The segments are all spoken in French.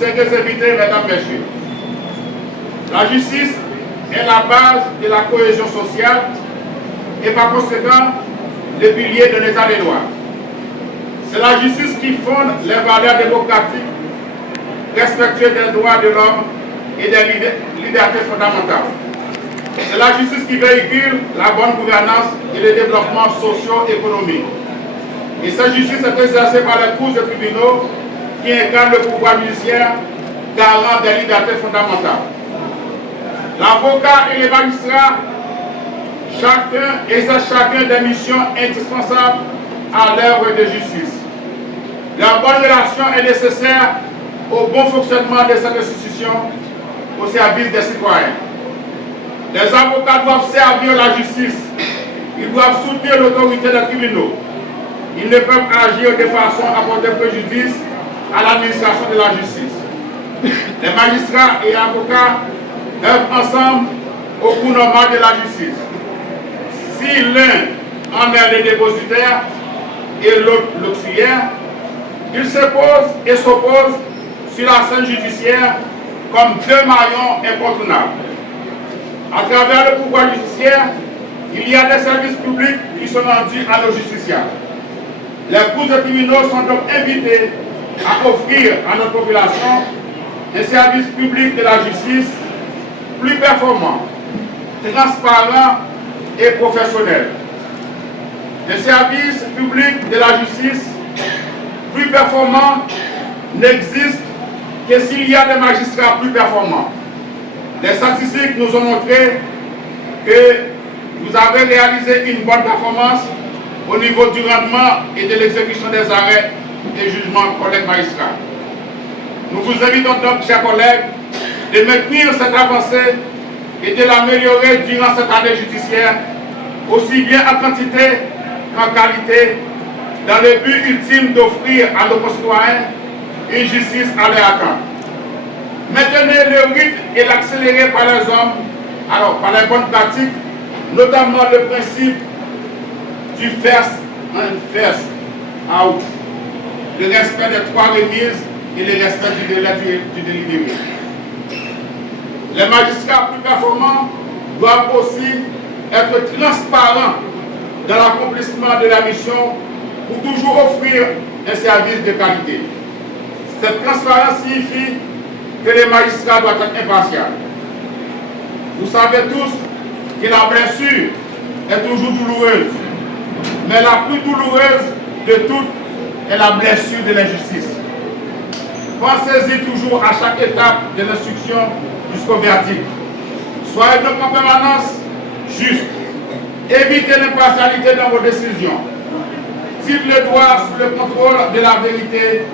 distingués invités, mesdames, messieurs. La justice est la base de la cohésion sociale et par conséquent le pilier de l'état des droits. C'est la justice qui fonde les valeurs démocratiques, respectueuses des droits de l'homme et des libertés fondamentales. C'est la justice qui véhicule la bonne gouvernance et le développement socio-économique. Et cette justice est exercée par les cours et tribunaux qui incarnent le pouvoir judiciaire, garant des libertés fondamentales. L'avocat et les magistrats, chacun exerce des missions indispensables à l'œuvre de justice. Leur bonne relation est nécessaire au bon fonctionnement de cette institution au service des citoyens. Les avocats doivent servir la justice. Ils doivent soutenir l'autorité des tribunaux. Ils ne peuvent agir de façon à porter préjudice à l'administration de la justice. Les magistrats et avocats œuvrent ensemble au cours normal de la justice. Si l'un en est le dépositaire et l'autre l'auxiliaire, ils s'opposent et s'opposent sur la scène judiciaire comme deux maillons incontournables. À travers le pouvoir judiciaire, il y a des services publics qui sont rendus à nos justiciables. Les cours et tribunaux sont donc invités à offrir à notre population un service public de la justice plus performant, transparent et professionnel. Un service public de la justice plus performant n'existe que s'il y a des magistrats plus performants. Les statistiques nous ont montré que vous avez réalisé une bonne performance au niveau du rendement et de l'exécution des arrêts et jugements, collègues magistrats. Nous vous invitons donc, chers collègues, de maintenir cette avancée et de l'améliorer durant cette année judiciaire, aussi bien en quantité qu'en qualité, dans le but ultime d'offrir à nos concitoyens une justice à leur attente. Maintenez le rythme et l'accélérer par les hommes, alors par les bonnes pratiques, notamment le principe du first out, le respect des 3 remises et le respect du délai du délibéré. Les magistrats plus performants doivent aussi être transparents dans l'accomplissement de la mission pour toujours offrir un service de qualité. Cette transparence signifie que les magistrats doivent être impartials. Vous savez tous que la blessure est toujours douloureuse, mais la plus douloureuse de toutes est la blessure de l'injustice. Pensez-y toujours à chaque étape de l'instruction jusqu'au verdict. Soyez donc en permanence juste. Évitez l'impartialité dans vos décisions. Dites le doigt sous le contrôle de la vérité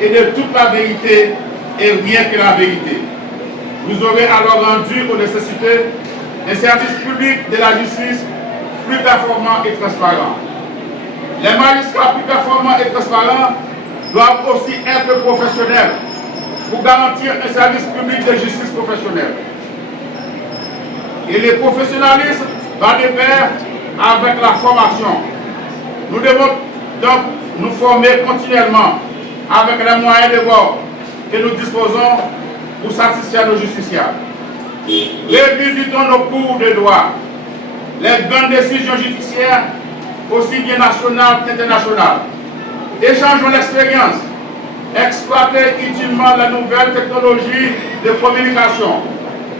et de toute la vérité et rien que la vérité. Vous aurez alors rendu aux nécessités un service public de la justice plus performant et transparent. Les magistrats plus performants et transparents doivent aussi être professionnels pour garantir un service public de justice professionnelle. Et le professionnalisme va de pair avec la formation. Nous devons donc nous former continuellement avec les moyens de bord que nous disposons pour satisfaire nos justiciables. Revisitons nos cours de droit, les grandes décisions judiciaires, aussi bien nationales qu'internationales. Échangeons l'expérience, exploitez utilement la nouvelle technologie de communication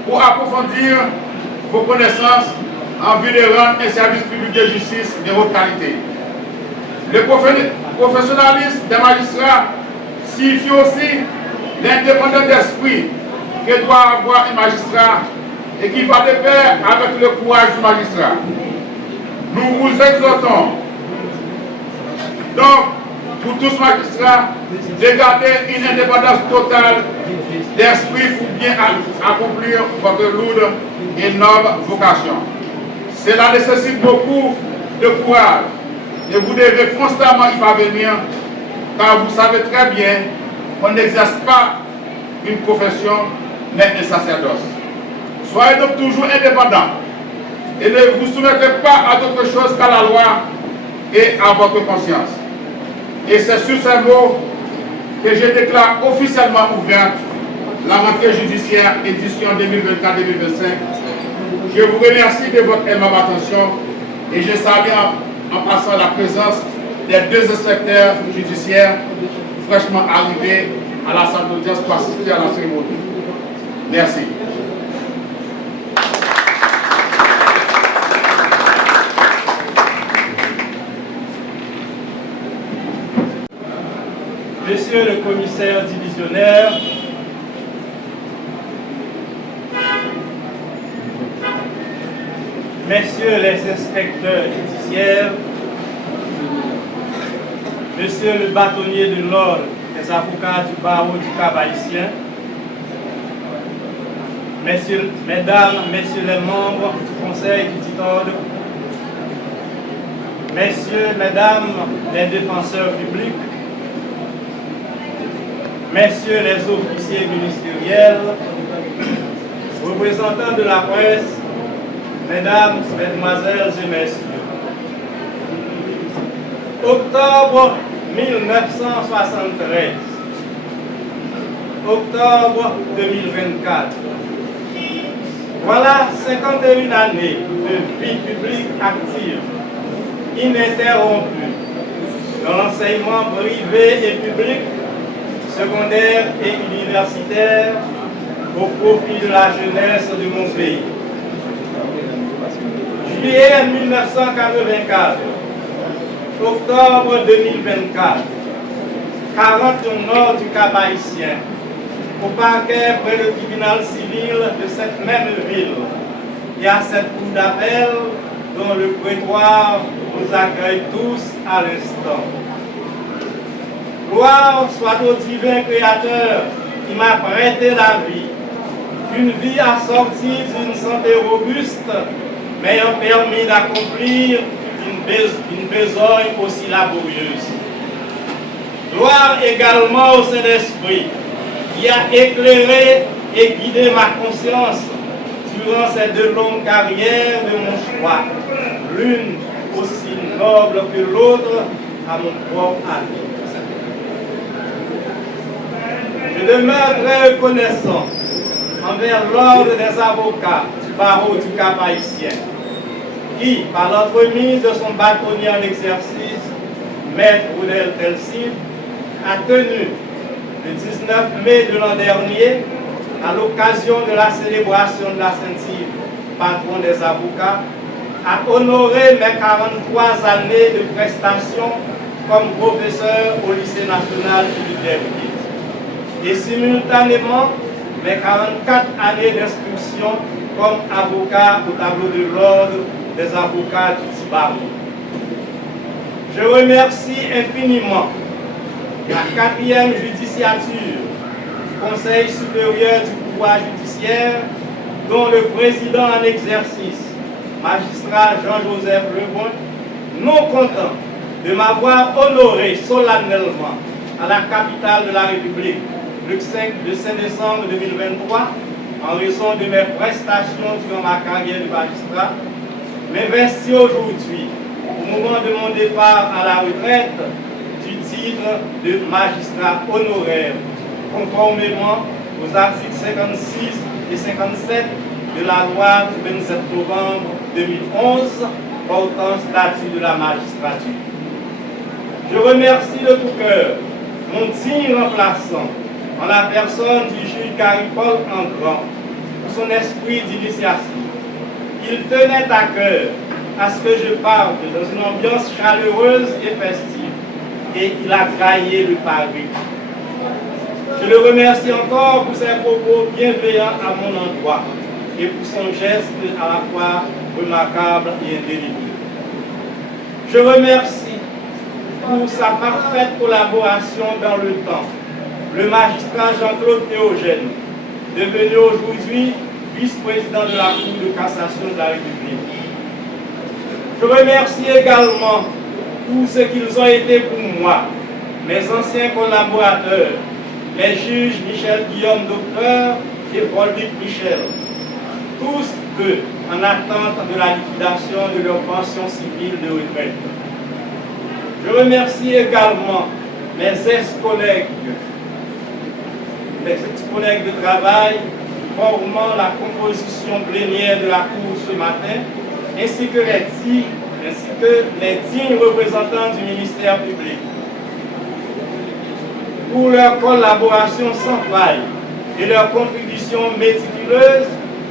pour approfondir vos connaissances en vue de rendre un service public de justice de haute qualité. Le professionnalisme des magistrats signifie aussi l'indépendance d'esprit que doit avoir un magistrat et qui va de pair avec le courage du magistrat. Nous vous exhortons donc, pour tous magistrats, de garder une indépendance totale d'esprit pour bien accomplir votre lourde et noble vocation. Cela nécessite beaucoup de courage et vous devez constamment y parvenir car vous savez très bien qu'on n'exerce pas une profession mais un sacerdoce. Soyez donc toujours indépendants et ne vous soumettez pas à d'autre chose qu'à la loi et à votre conscience. Et c'est sur ces mots que je déclare officiellement ouverte la rentrée judiciaire édition 2024-2025. Je vous remercie de votre aimable attention et je salue en passant la présence des deux inspecteurs judiciaires fraîchement arrivés à la salle d'audience pour assister à la cérémonie. Merci. Monsieur le commissaire divisionnaire, Messieurs les inspecteurs judiciaires, Monsieur le bâtonnier de l'ordre des avocats du barreau du Cap-Haïtien, Mesdames, Messieurs les membres du Conseil du dit ordre, Messieurs, Mesdames les défenseurs publics, Messieurs les officiers ministériels, représentants de la presse, Mesdames, Mesdemoiselles et Messieurs. Octobre 1973, octobre 2024. Voilà 51 années de vie publique active, ininterrompue, dans l'enseignement privé et public, secondaire et universitaire, au profit de la jeunesse de mon pays. Juillet 1984, octobre 2024, 40 au nord du Cap-Haïtien, au parquet près le tribunal civil de cette même ville, et à cette cour d'appel dont le prétoire nous accueille tous à l'instant. Gloire soit au divin Créateur qui m'a prêté la vie, une vie assortie d'une santé robuste, m'ayant permis d'accomplir une besogne aussi laborieuse. Gloire également au Saint-Esprit qui a éclairé et guidé ma conscience durant ces 2 longues carrières de mon choix, l'une aussi noble que l'autre à mon propre avis. Je demeure très reconnaissant envers l'ordre des avocats du barreau du Cap-Haïtien, qui, par l'entremise de son bâtonnier en exercice, Maître Oudel Telcide, a tenu le 19 mai de l'an dernier, à l'occasion de la célébration de la Saint-Yves, patron des avocats, à honorer mes 43 années de prestations comme professeur au lycée national Philippe Dervier, et simultanément mes 44 années d'instruction comme avocat au tableau de l'ordre des avocats du Tibarou. Je remercie infiniment la 4e judiciature du Conseil supérieur du pouvoir judiciaire, dont le président en exercice, magistrat Jean-Joseph Lebon, non content de m'avoir honoré solennellement à la capitale de la République le 5 décembre 2023, en raison de mes prestations durant ma carrière de magistrat, m'investit aujourd'hui, au moment de mon départ à la retraite, du titre de magistrat honoraire, conformément aux articles 56 et 57 de la loi du 27 novembre 2011 portant statut de la magistrature. Je remercie de tout cœur mon digne remplaçant, en la personne du juge Gary-Paul Engrand, pour son esprit d'initiative. Il tenait à cœur à ce que je parle dans une ambiance chaleureuse et festive, et il a graillé le pari. Je le remercie encore pour ses propos bienveillants à mon endroit et pour son geste à la fois remarquable et indélébile. Je remercie pour sa parfaite collaboration dans le temps le magistrat Jean-Claude Théogène, devenu aujourd'hui vice-président de la Cour de cassation de la République. Je remercie également tout ce qu'ils ont été pour moi, mes anciens collaborateurs, les juges Michel Guillaume Docteur et Paul-Luc Michel, tous deux en attente de la liquidation de leur pension civile de retraite. Je remercie également mes ex-collègues les collègues de travail formant la composition plénière de la Cour ce matin, ainsi que les dignes représentants du ministère public, pour leur collaboration sans faille et leur contribution méticuleuse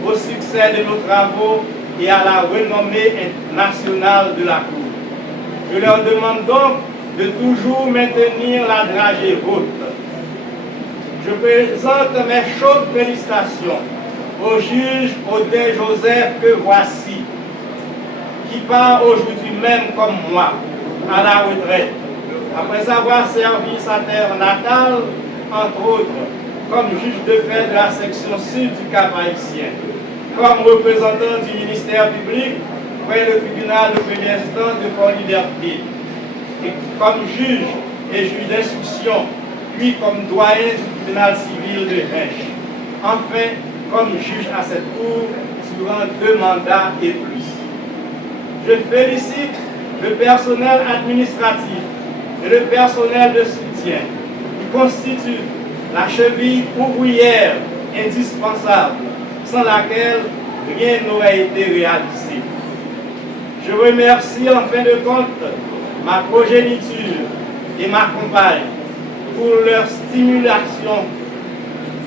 au succès de nos travaux et à la renommée nationale de la Cour. Je leur demande donc de toujours maintenir la dragée haute. Je présente mes chaudes félicitations au juge Audin Joseph que voici, qui part aujourd'hui même comme moi à la retraite, après avoir servi sa terre natale, entre autres, comme juge de paix de la section sud du Cap-Haïtien, comme représentant du ministère public près le tribunal de première instance de Port-Liberté, et comme juge et juge d'instruction, puis comme doyen du tribunal civil de Hinche. Enfin, comme juge à cette cour durant 2 mandats et plus. Je félicite le personnel administratif et le personnel de soutien qui constituent la cheville ouvrière indispensable sans laquelle rien n'aurait été réalisé. Je remercie en fin de compte ma progéniture et ma compagne pour leur stimulation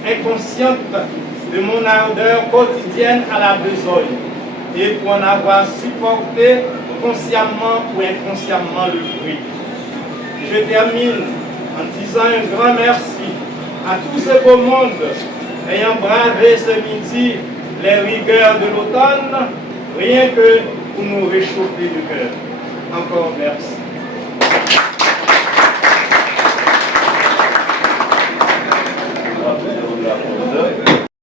inconsciente de mon ardeur quotidienne à la besogne et pour en avoir supporté consciemment ou inconsciemment le fruit. Je termine en disant un grand merci à tout ce beau monde ayant bravé ce midi les rigueurs de l'automne, rien que pour nous réchauffer le cœur. Encore merci.